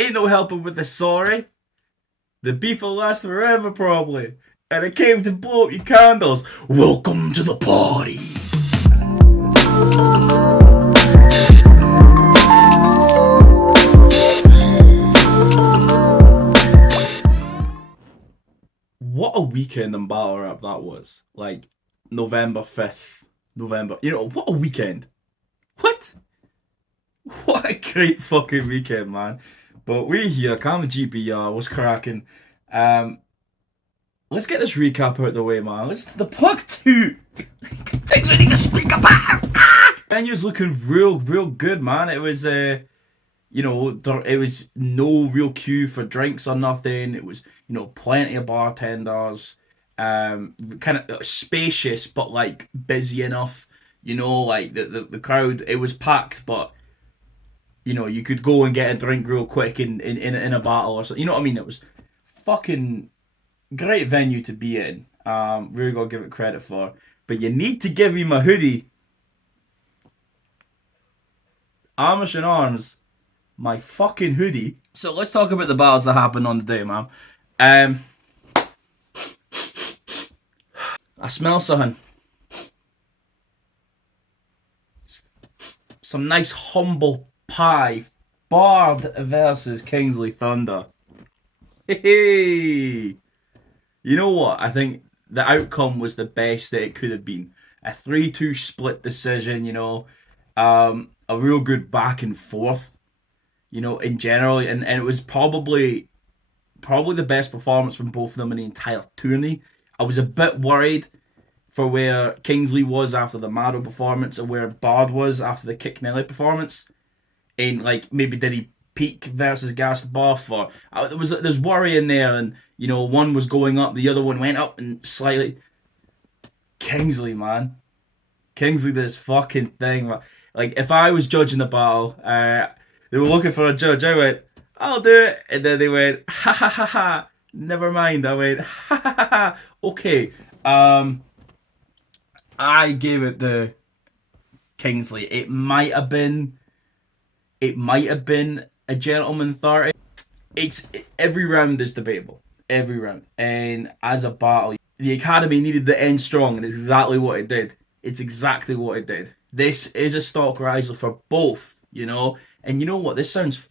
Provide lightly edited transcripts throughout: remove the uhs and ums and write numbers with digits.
Ain't no helping with the sorry. The beef will last forever, probably. And I came to blow up your candles. Welcome to the party. What a weekend in battle rap that was. Like, November 5th. November. You know, what a weekend. What? What a great fucking weekend, man. But we here, Cammygbr was cracking. Um, let's get this recap out of the way, man. Let's the plug two things we need to speak about. Venue's looking real good, man. It was it was no real queue for drinks or nothing. It was, plenty of bartenders. Kind of spacious, but like busy enough. Like the crowd, it was packed, but you could go and get a drink real quick in a battle or something. You know what I mean? It was fucking great venue to be in. Really gotta give it credit for. But you need to give me my hoodie. Amish and Arms, my fucking hoodie. So let's talk about the battles that happened on the day, man. I smell something. Some nice humble pie. Bard versus Kingsley Thunder. Hey, you know what? I think the outcome was the best that it could have been. A 3-2 split decision, a real good back and forth, in general. And it was probably the best performance from both of them in the entire tourney. I was a bit worried for where Kingsley was after the Mado performance and where Bard was after the Kick Nelly performance. And, like, maybe did he peak versus gas buff, or there's worry in there, and one was going up, the other one went up and slightly. Kingsley, man, Kingsley did his fucking thing. Like, if I was judging the battle, they were looking for a judge. I went, I'll do it, and then they went, ha ha ha ha. Never mind. I went, ha ha ha ha. Okay. I gave it the Kingsley. It might have been a gentleman 30. It's every round is debatable. Every round. And as a battle, the Academy needed to end strong, and it's exactly what it did. It's exactly what it did. This is a stock riser for both, And you know what? This sounds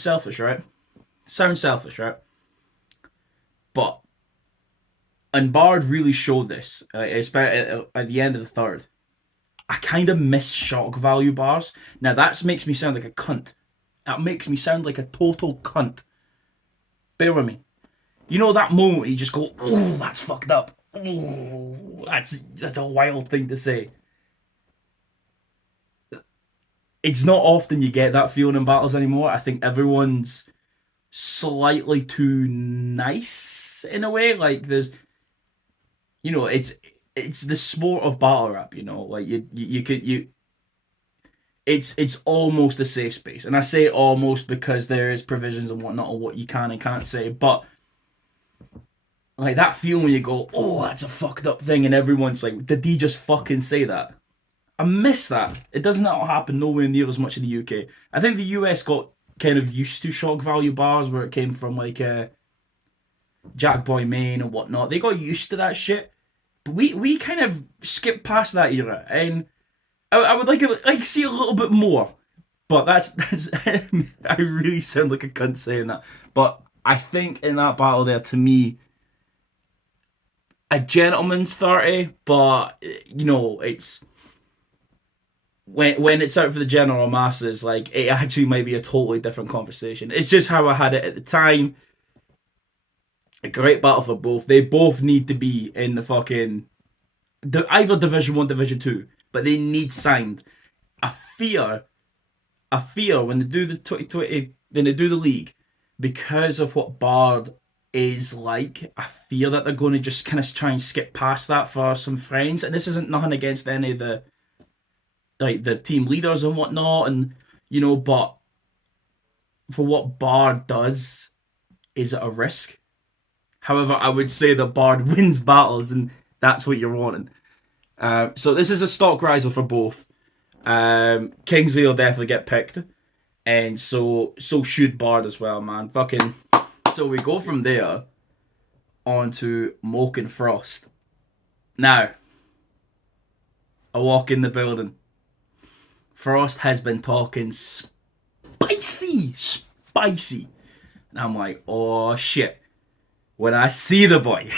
selfish, right? Sounds selfish, right? But and Bard really showed this, especially at the end of the third. I kind of miss shock value bars. Now that makes me sound like a cunt. That makes me sound like a total cunt. Bear with me. You know that moment you just go, oh, that's fucked up. Oh, that's a wild thing to say. It's not often you get that feeling in battles anymore. I think everyone's slightly too nice in a way. Like there's, it's the sport of battle rap. Like it's almost a safe space, and I say almost because there is provisions and whatnot on what you can and can't say, but like that feeling when you go, oh, that's a fucked up thing, and everyone's like, did he just fucking say that? I miss that. It does not happen nowhere near as much in the UK. I think the US got kind of used to shock value bars where it came from, like Jack Boy Maine and whatnot. They got used to that shit, but we kind of skipped past that era, and I would like see a little bit more. But that's I really sound like a cunt saying that. But I think in that battle there, to me, a gentleman's 30, but it's when it's out for the general masses, like it actually might be a totally different conversation. It's just how I had it at the time. A great battle for both. They both need to be in the fucking either Division 1, Division 2, but they need signed. I fear when they do the 2020, when they do the league, because of what Bard is like, I fear that they're going to just kind of try and skip past that for some friends. And this isn't nothing against any of the team leaders and whatnot, and but for what Bard does, is it a risk? However, I would say that Bard wins battles, and that's what you're wanting. So this is a stock riser for both. Kingsley will definitely get picked. and so should Bard as well, man. Fucking. So we go from there on to Moke and Frost. Now, I walk in the building. Frost has been talking spicy. And I'm like, oh shit. When I see the boy,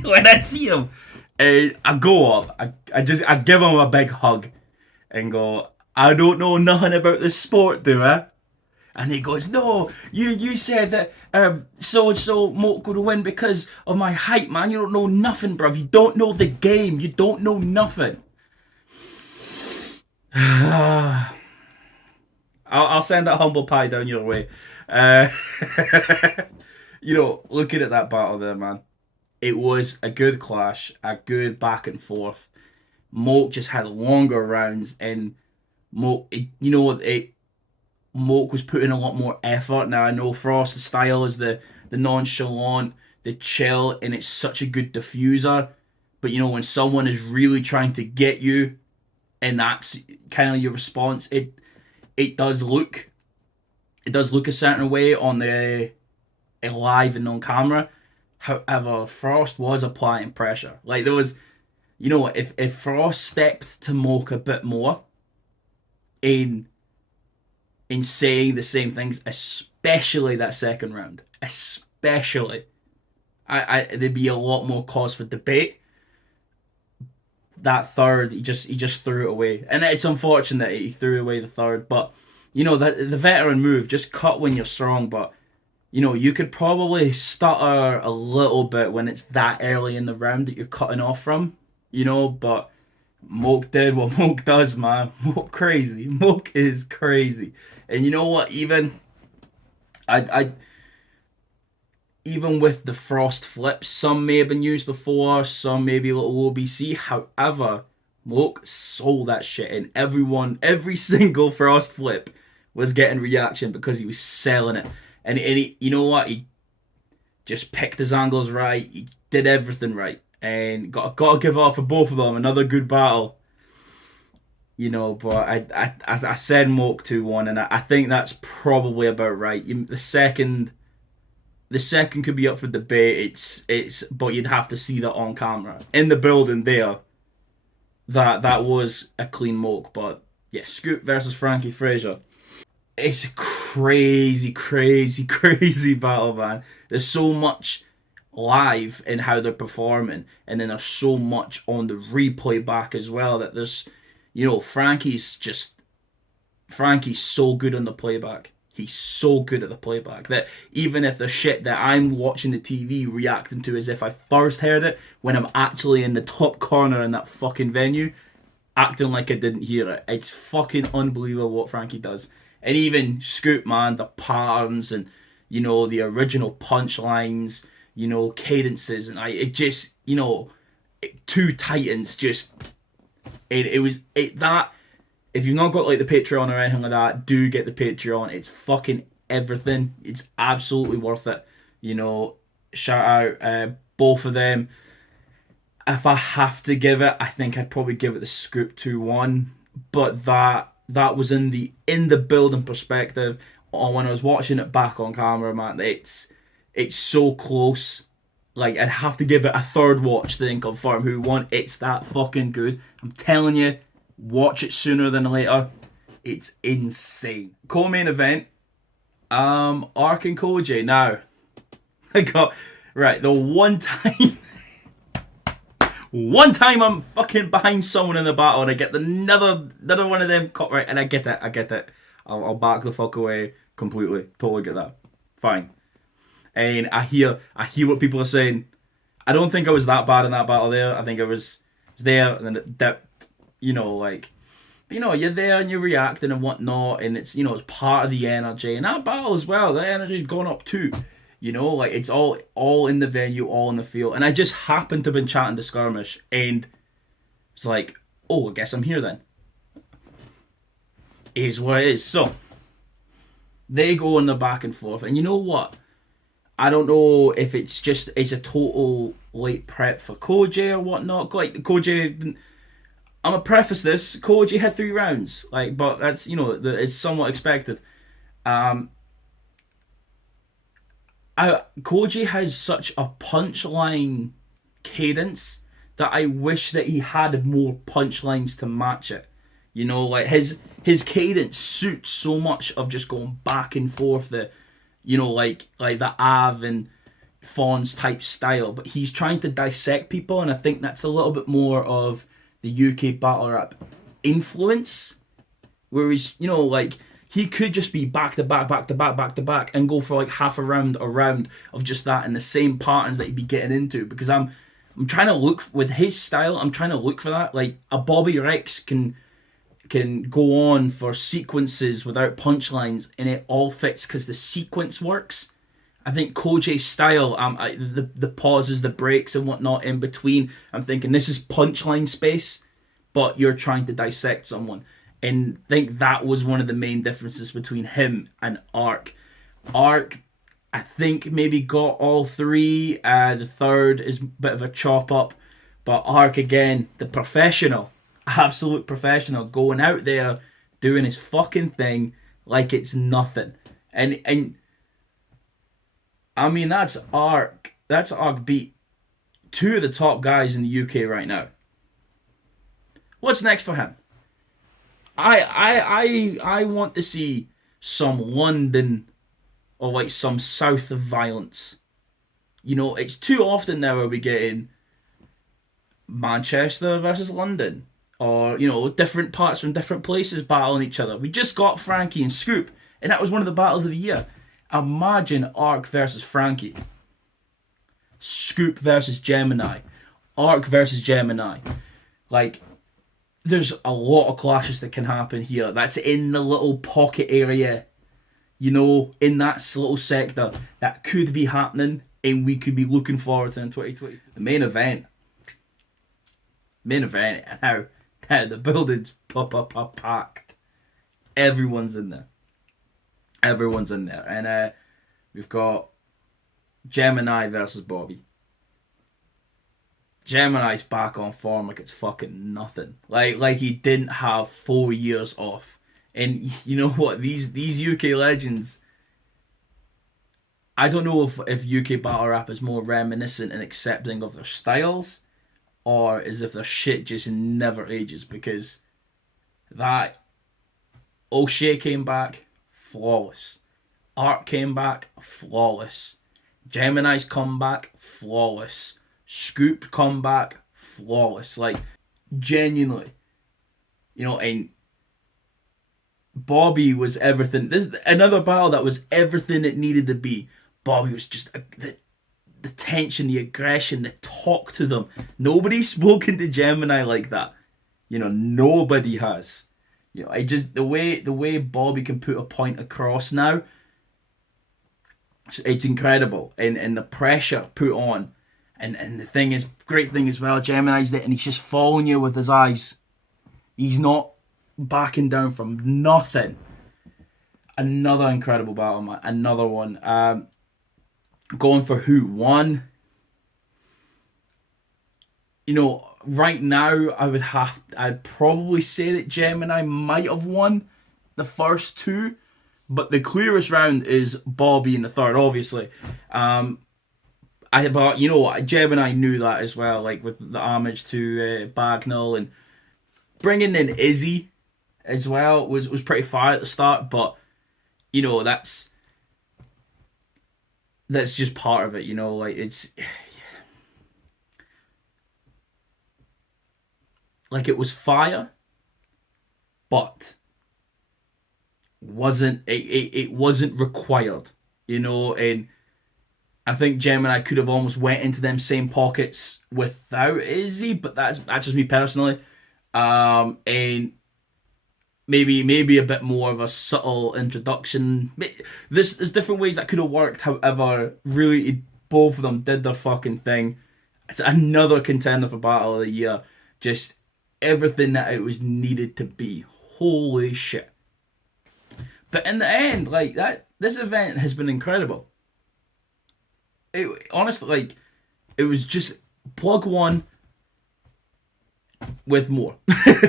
when I see him, I go up, I give him a big hug and go, I don't know nothing about the sport, do I? And he goes, no, you said that so and so Moke would win because of my height, man. You don't know nothing, bruv. You don't know the game. You don't know nothing. I'll send that humble pie down your way. Uh, looking at that battle there, man, it was a good clash, a good back and forth. Moke just had longer rounds, and Moke was putting a lot more effort. Now I know Frost's style is the nonchalant, the chill, and it's such a good diffuser. But when someone is really trying to get you, and that's kind of your response, it does look a certain way on the live and on camera. However, Frost was applying pressure. Like there was, if Frost stepped to Moke a bit more in saying the same things, especially that second round, especially, there'd be a lot more cause for debate. That third, he just threw it away, and it's unfortunate he threw away the third. But the veteran move, just cut when you're strong. But you could probably stutter a little bit when it's that early in the round that you're cutting off from. But Moke did what Moke does, man. Moke crazy. Moke is crazy. And you know what? I even with the Frost flips, some may have been used before, some may be a little OBC. However, Moke sold that shit, and every single Frost flip was getting reaction because he was selling it. And he, you know what? He just picked his angles right. He did everything right, and got to give off for both of them. Another good battle. But I said Moke 2-1, and I think that's probably about right. The second could be up for debate. But you'd have to see that on camera in the building there. That was a clean Moke, but yeah, Scoop versus Frankie Fraser. It's a crazy, crazy, crazy battle, man. There's so much live in how they're performing, and then there's so much on the replay back as well that there's. Frankie's so good on the playback. He's so good at the playback that even if the shit that I'm watching the TV reacting to as if I first heard it, when I'm actually in the top corner in that fucking venue, acting like I didn't hear it. It's fucking unbelievable what Frankie does. And even Scoop, man, the patterns and, the original punchlines, cadences, and two titans just... that if you've not got like the Patreon or anything like that, do get the Patreon. It's fucking everything. It's absolutely worth it. Shout out both of them. If I have to give it, I think I'd probably give it the Scoop 2-1. But that was in the building perspective. Or when I was watching it back on camera, man, it's so close. Like, I'd have to give it a third watch to then confirm who won. It's that fucking good. I'm telling you, watch it sooner than later. It's insane. Co-main event, Ark and Koji. Now, I got, right, the one time I'm fucking behind someone in the battle and I get another one of them cut right, and I get it. I'll back the fuck away completely. Totally get that. Fine. And I hear what people are saying. I don't think I was that bad in that battle there. I think I was there and then it dipped, you're there and you're reacting and whatnot, and it's, it's part of the energy. And that battle as well, the energy's gone up too. It's all in the venue, all in the field. And I just happened to have been chatting to Skirmish, and it's like, oh, I guess I'm here then. It is what it is. So, they go in the back and forth, and you know what? I don't know if it's a total late prep for Koji or whatnot. Like, Koji, I'm gonna preface this: Koji had 3 rounds, like, but that's it's somewhat expected. Um, Koji has such a punchline cadence that I wish that he had more punchlines to match it. Like his cadence suits so much of just going back and forth like the Av and Fawn's type style, but he's trying to dissect people, and I think that's a little bit more of the UK battle rap influence. Whereas, like he could just be back to back, back to back, back to back, and go for like half a round of just that and the same patterns that he'd be getting into. Because I'm trying to look with his style. I'm trying to look for that. Like a Bobby Rex can go on for sequences without punchlines, and it all fits because the sequence works. I think Koji's style, the pauses, the breaks, and whatnot in between. I'm thinking this is punchline space, but you're trying to dissect someone, and I think that was one of the main differences between him and Ark. Ark, I think maybe got all 3. The third is a bit of a chop up, but Ark again, the professional, absolute professional, going out there doing his fucking thing like it's nothing, and I mean, that's Ark. That's Ark beat 2 of the top guys in the UK right now. What's next for him? I want to see some London or like some south of violence. It's too often now where we get in Manchester versus London, or different parts from different places battling each other. We just got Frankie and Scoop, and that was one of the battles of the year. Imagine Ark versus Frankie, Scoop versus Gemini, Ark versus Gemini. Like, there's a lot of clashes that can happen here. That's in the little pocket area, in that little sector that could be happening, and we could be looking forward to in 2020. The main event, and how the buildings are packed. Everyone's in there. And we've got Gemini versus Bobby. Gemini's back on form like it's fucking nothing. Like he didn't have 4 years off. And you know what? These UK legends, I don't know if UK battle rap is more reminiscent and accepting of their styles, or as if their shit just never ages, because that O'Shea came back flawless. Ark came back flawless. Gemini's comeback flawless. Scoop comeback flawless. Like, genuinely, and Bobby was everything. This is another battle that was everything it needed to be. Bobby was just the tension, the aggression, the talk to them. Nobody's spoken to Gemini like that. Nobody has. I just the way Bobby can put a point across now, it's incredible, and the pressure put on, and the thing is, great thing as well, Gemini's there and he's just following you with his eyes. He's not backing down from nothing. Another incredible battle, man. Another one. Going for who won. Right now, I'd probably say that Gemini might have won the first 2, but the clearest round is Bobby in the third, obviously. But Gemini knew that as well, like with the homage to Bagnall, and bringing in Izzy as well was pretty fire at the start, but that's just part of it, like it's like it was fire, but it wasn't required, and I think Gemini could have almost went into them same pockets without Izzy, but that's just me personally. And maybe a bit more of a subtle introduction. There's different ways that could have worked. However, really, both of them did their fucking thing. It's another contender for Battle of the Year. Just everything that it was needed to be. Holy shit. But in the end, like that, this event has been incredible. It honestly, like, it was just plug one. with more.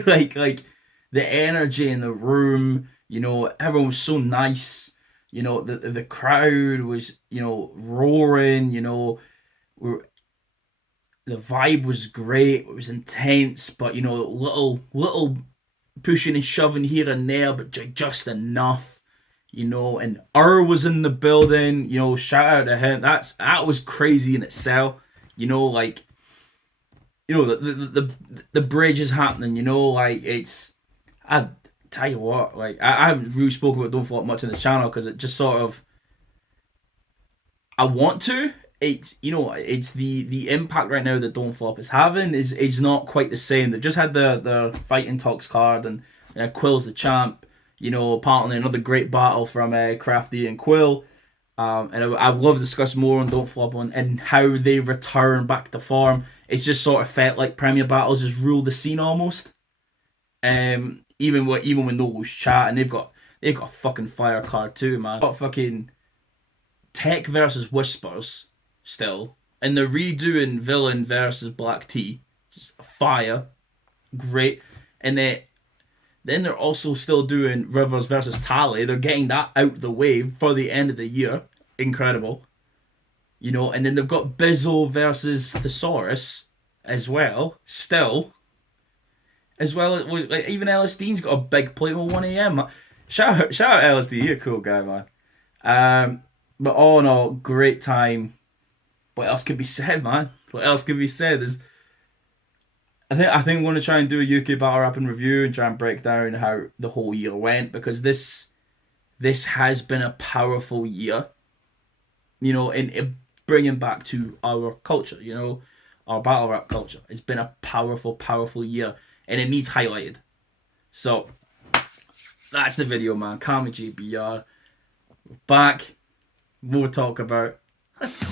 like the energy in the room, you know, everyone was so nice. You know, the crowd was, you know, roaring, you know, the vibe was great, it was intense, but you know, little pushing and shoving here and there, but just enough. You know, and was in the building, you know, shout out to him. That was crazy in itself. You know, like, you know, the bridge is happening, you know, like it's, I tell you what, like I haven't really spoken about Don't Flop much on this channel because it just sort of, I want to. It's, you know, it's the impact right now that Don't Flop is having is not quite the same. They've just had the fighting talks card, and Quill's the champ. You know, apparently another great battle from Crafty and Quill. And I would love to discuss more on Don't Flop and how they return back to form. It's just sort of felt like Premier Battles just ruled the scene almost. Even when Noel's chat, and they've got a fucking fire card too, man. Got fucking Tech versus Whispers still, and they're redoing Villain versus Black Tea, just fire, great, and then they're also still doing Rivers versus Tally. They're getting that out the way for the end of the year, incredible, you know, and then they've got Bizzo versus Thesaurus as well, still. As well as like, even LSD's got a big play with 1 a.m. Shout out LSD, you're a cool guy, man. But all in all, great time. What else could be said, man? What else could be said? I think I'm going to try and do a UK battle rap and review and try and break down how the whole year went, because this has been a powerful year. You know, in bringing back to our culture, you know, our battle rap culture. It's been a powerful year, and it needs highlighted. So that's the video, man. Cammygbr. We're back. More talk about. Let's go.